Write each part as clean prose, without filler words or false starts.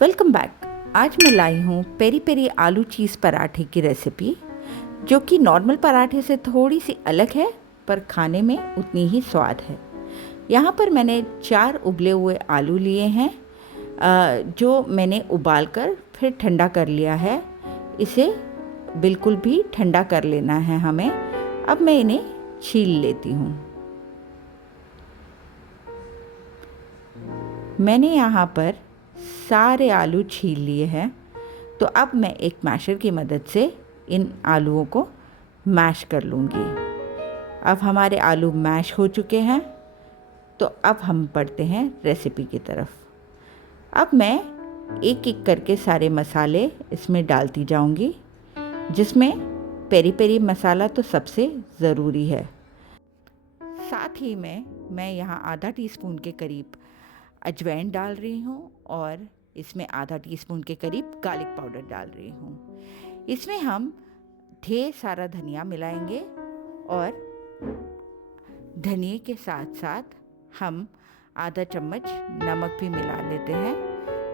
Welcome back. आज मैं लाई हूँ पेरी पेरी आलू चीज़ पराठे की रेसिपी, जो कि नॉर्मल पराठे से थोड़ी सी अलग है पर खाने में उतनी ही स्वाद है। यहाँ पर मैंने 4 उबले हुए आलू लिए हैं, जो मैंने उबाल कर फिर ठंडा कर लिया है। इसे बिल्कुल भी ठंडा कर लेना है हमें। अब मैं इन्हें छील लेती हूँ। मैंने यहाँ पर सारे आलू छील लिए हैं, तो अब मैं एक मैशर की मदद से इन आलूओं को मैश कर लूँगी। अब हमारे आलू मैश हो चुके हैं, तो अब हम बढ़ते हैं रेसिपी की तरफ। अब मैं एक एक करके सारे मसाले इसमें डालती जाऊँगी, जिसमें पेरी पेरी मसाला तो सबसे ज़रूरी है। साथ ही में मैं यहाँ आधा टीस्पून के करीब अजवाइन डाल रही हूँ और इसमें आधा टीस्पून के करीब गार्लिक पाउडर डाल रही हूँ। इसमें हम ढेर सारा धनिया मिलाएंगे और धनिए के साथ साथ हम आधा चम्मच नमक भी मिला लेते हैं।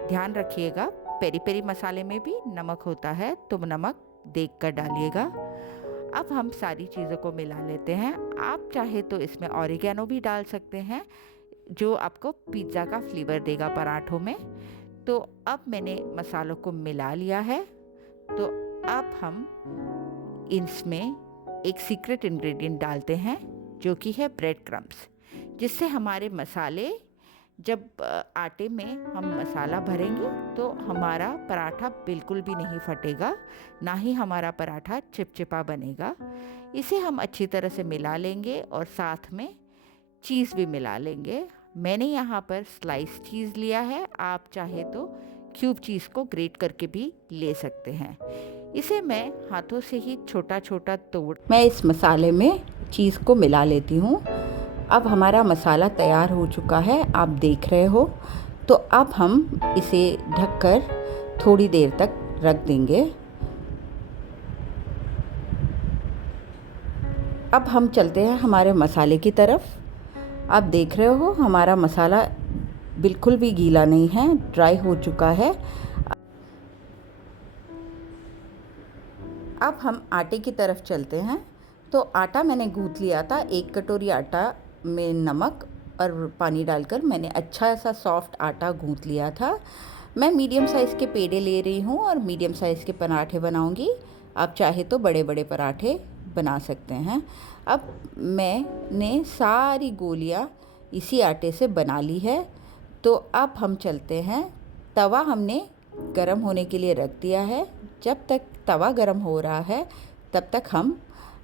ध्यान रखिएगा, पेरी पेरी मसाले में भी नमक होता है, तो नमक देख कर डालिएगा। अब हम सारी चीज़ों को मिला लेते हैं। आप चाहे तो इसमें ऑरिगेनो भी डाल सकते हैं, जो आपको पिज़्ज़ा का फ्लेवर देगा पराठों में। तो अब मैंने मसालों को मिला लिया है, तो अब हम इसमें एक सीक्रेट इंग्रेडिएंट डालते हैं, जो कि है ब्रेड क्रम्स, जिससे हमारे मसाले, जब आटे में हम मसाला भरेंगे तो हमारा पराठा बिल्कुल भी नहीं फटेगा, ना ही हमारा पराठा चिपचिपा बनेगा। इसे हम अच्छी तरह से मिला लेंगे और साथ में चीज़ भी मिला लेंगे। मैंने यहाँ पर स्लाइस चीज़ लिया है, आप चाहे तो क्यूब चीज़ को ग्रेट करके भी ले सकते हैं। इसे मैं हाथों से ही छोटा छोटा तोड़ मैं इस मसाले में चीज़ को मिला लेती हूँ। अब हमारा मसाला तैयार हो चुका है, आप देख रहे हो। तो अब हम इसे ढककर थोड़ी देर तक रख देंगे। अब हम चलते हैं हमारे मसाले की तरफ। आप देख रहे हो हमारा मसाला बिल्कुल भी गीला नहीं है, ड्राई हो चुका है। अब हम आटे की तरफ चलते हैं। तो आटा मैंने गूँथ लिया था। 1 कटोरी आटा में नमक और पानी डालकर मैंने अच्छा सा सॉफ्ट आटा गूँथ लिया था। मैं मीडियम साइज़ के पेड़े ले रही हूँ और मीडियम साइज़ के पराठे बनाऊँगी। आप चाहे तो बड़े बड़े पराठे बना सकते हैं। अब मैंने सारी गोलियाँ इसी आटे से बना ली है। तो अब हम चलते हैं, तवा हमने गरम होने के लिए रख दिया है। जब तक तवा गरम हो रहा है, तब तक हम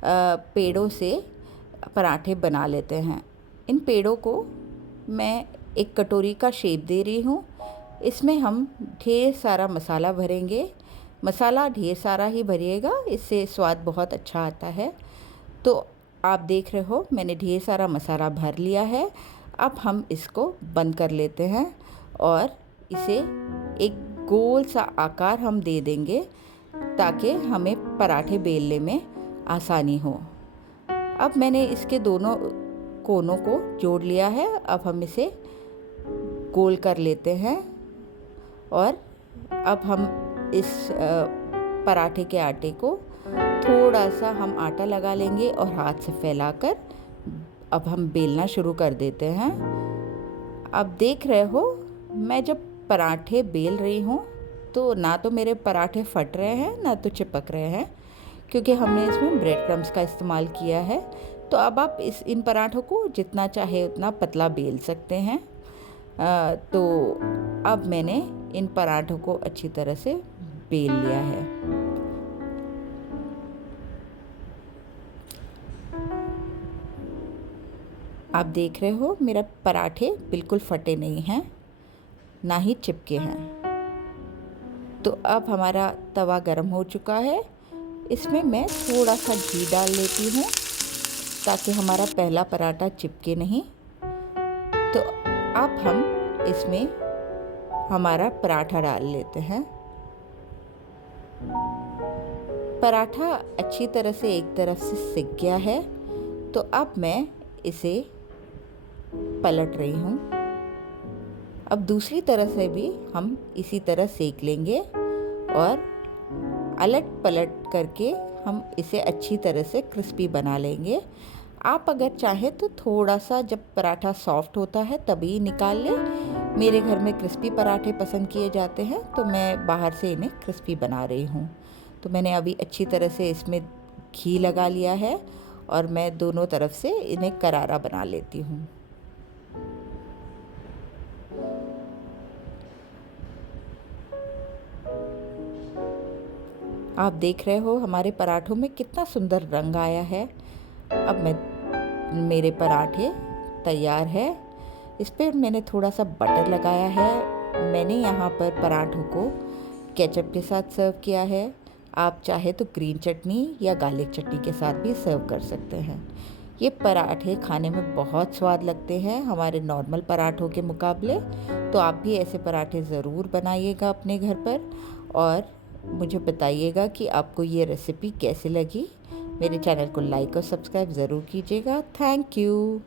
पेड़ों से पराठे बना लेते हैं। इन पेड़ों को मैं एक कटोरी का शेप दे रही हूँ। इसमें हम ढेर सारा मसाला भरेंगे। मसाला ढेर सारा ही भरिएगा, इससे स्वाद बहुत अच्छा आता है। तो आप देख रहे हो मैंने ढेर सारा मसाला भर लिया है। अब हम इसको बंद कर लेते हैं और इसे एक गोल सा आकार हम दे देंगे, ताकि हमें पराठे बेलने में आसानी हो। अब मैंने इसके दोनों कोनों को जोड़ लिया है। अब हम इसे गोल कर लेते हैं और अब हम इस पराठे के आटे को थोड़ा सा हम आटा लगा लेंगे और हाथ से फैलाकर अब हम बेलना शुरू कर देते हैं। अब देख रहे हो मैं जब पराठे बेल रही हूँ, तो ना तो मेरे पराठे फट रहे हैं ना तो चिपक रहे हैं, क्योंकि हमने इसमें ब्रेड क्रम्स का इस्तेमाल किया है। तो अब आप इन पराठों को जितना चाहे उतना पतला बेल सकते हैं। तो अब मैंने इन पराठों को अच्छी तरह से बेल लिया है। आप देख रहे हो मेरा पराठे बिल्कुल फटे नहीं हैं, ना ही चिपके हैं। तो अब हमारा तवा गरम हो चुका है। इसमें मैं थोड़ा सा घी डाल लेती हूँ, ताकि हमारा पहला पराठा चिपके नहीं। तो अब हम इसमें हमारा पराठा डाल लेते हैं। पराठा अच्छी तरह से एक तरफ से सिक गया है, तो अब मैं इसे पलट रही हूँ। अब दूसरी तरह से भी हम इसी तरह सेक लेंगे और अलट पलट करके हम इसे अच्छी तरह से क्रिस्पी बना लेंगे। आप अगर चाहें तो थोड़ा सा जब पराठा सॉफ्ट होता है तभी निकाल लें। मेरे घर में क्रिस्पी पराठे पसंद किए जाते हैं तो मैं बाहर से इन्हें क्रिस्पी बना रही हूँ। तो मैंने अभी अच्छी तरह से इसमें घी लगा लिया है और मैं दोनों तरफ से इन्हें करारा बना लेती हूँ। आप देख रहे हो हमारे पराठों में कितना सुंदर रंग आया है। अब मेरे पराठे तैयार है। इस पर मैंने थोड़ा सा बटर लगाया है। मैंने यहाँ पर पराठों को केचप के साथ सर्व किया है। आप चाहे तो ग्रीन चटनी या गार्लिक चटनी के साथ भी सर्व कर सकते हैं। ये पराठे खाने में बहुत स्वाद लगते हैं हमारे नॉर्मल पराठों के मुकाबले। तो आप भी ऐसे पराठे ज़रूर बनाइएगा अपने घर पर और मुझे बताइएगा कि आपको ये रेसिपी कैसी लगी। मेरे चैनल को लाइक और सब्सक्राइब ज़रूर कीजिएगा। Thank you.